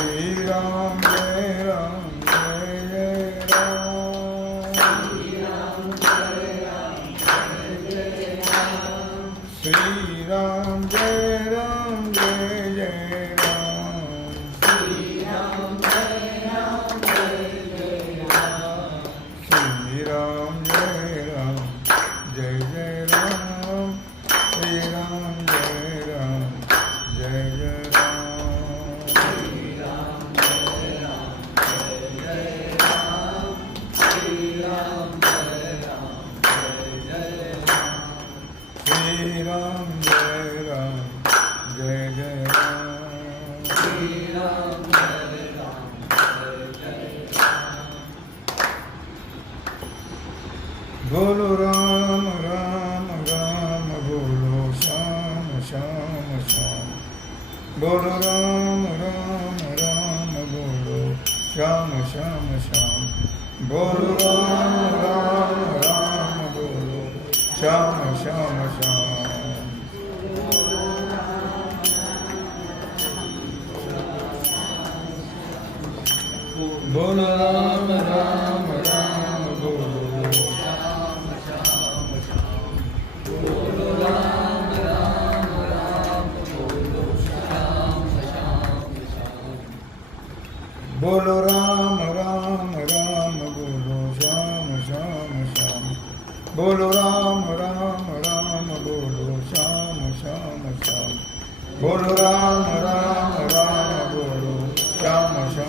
Ram, Jai on. जय जय बोलो राम राम राम बोलो श्याम श्याम श्याम बोलो राम राम राम बोलो श्याम श्याम श्याम बोलो राम राम राम बोलो श्याम बोलो राम राम राम बोलो बोलो राम राम राम बोलो श्याम श्याम श्याम बोलो राम राम राम बोलो श्याम श्याम श्याम बोलो राम राम राम बोलो श्याम श्याम श्याम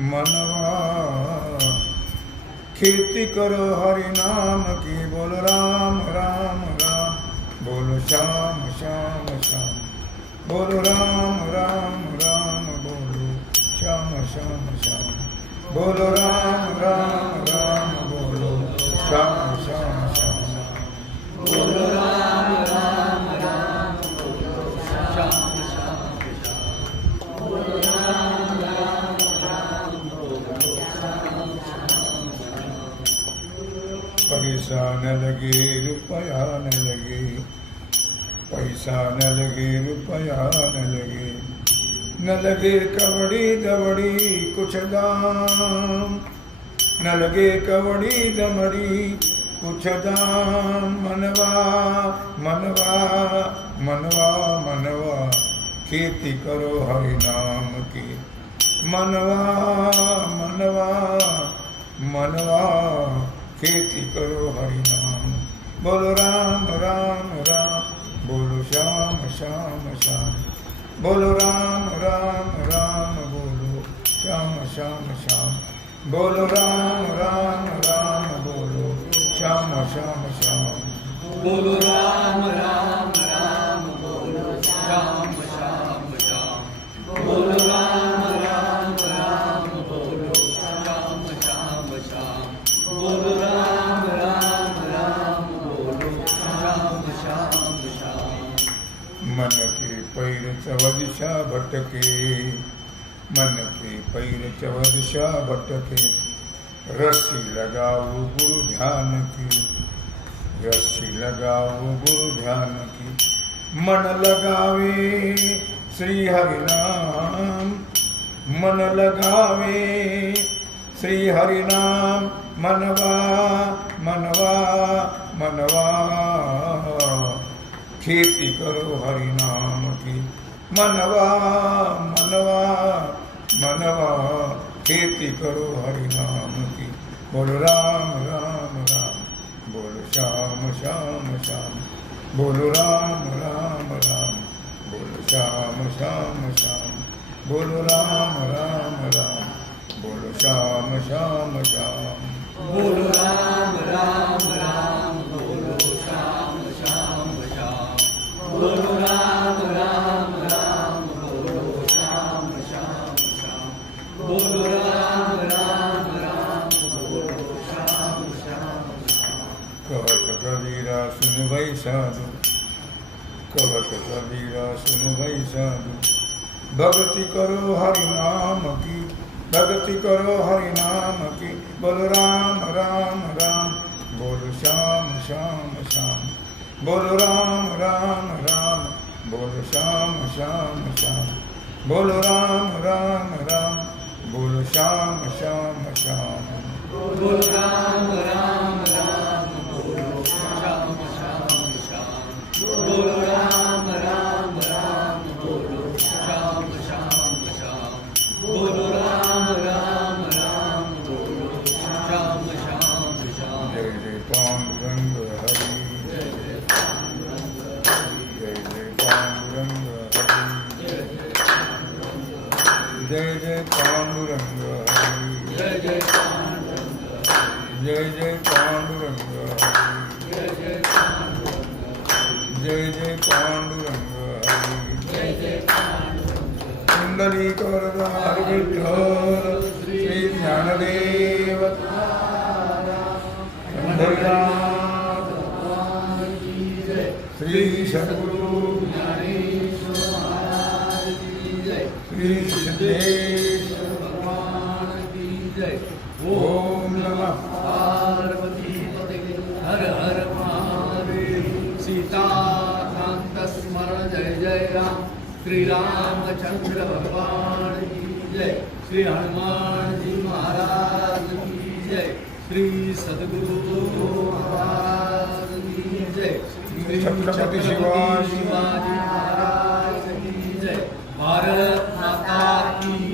मनवा। खेती करो हरि नाम की, बोल राम राम राम। बोल श्याम श्याम श्याम। बोल राम राम राम, बोलो। श्याम श्याम श्याम। बोलो राम राम पैसा न लगे रुपया न लगे, पैसा न लगे रुपया न लगे न लगे कवड़ी दवड़ी कुछ दाम, न लगे कवड़ी दमड़ी कुछ दाम, मनवा मनवा मनवा मनवा, खेती करो हरि नाम की, मनवा मनवा मनवा खेती करो हरि नाम बोलो राम राम राम। बोलो श्याम श्याम श्याम। बोलो राम राम राम। बोलो श्याम श्याम श्याम। बोलो राम राम राम। बोलो श्याम श्याम श्याम। बोलो भटके, मन के पैर चवदिशा भटके, रस्सी लगाओ गुरु ध्यान की, रस्सी लगाओ गुरु ध्यान की, मन लगावे श्री हरि नाम, मन लगावे श्री हरि नाम, मनवा मनवा मनवा, खेती करो हरि नाम। मनवा मनवा मनवा खेती करो हरि नाम की। बोलो राम राम राम, बोलो श्याम श्याम श्याम। बोलो राम राम राम, बोलो श्याम श्याम श्याम। बोलो राम राम राम, बोलो श्याम श्याम श्याम। बोलो राम राम સુન ભઈ સાધુ ભક્તિ કરો હરિનામ કી ભક્તિ કરો હરિનામ કી બોલ રામ રામ રામ બોલ શ્યામ શ્યામ શ્યામ બોલ રામ રામ રામ બોલ શ્યામ શ્યામ શ્યામ બોલ રામ રામ રામ બોલ શ્યામ શ્યામ શ્યામ બોલ Ram Ram Pandavanga. Jai Jai Pandavanga. Jai Jai Pandavanga. Jai Jai Pandavanga. Jai Jai Shri सद्गुरु ज्ञानेश्वर महाराज की जय श्री सद्गुरु श्री रामचंद्र भगवान की जय। श्री हनुमान जी महाराज की जय। श्री सदगुरु महाराज जय। श्री छत्रपति शिवाजी। महाराज जय। भारत माता की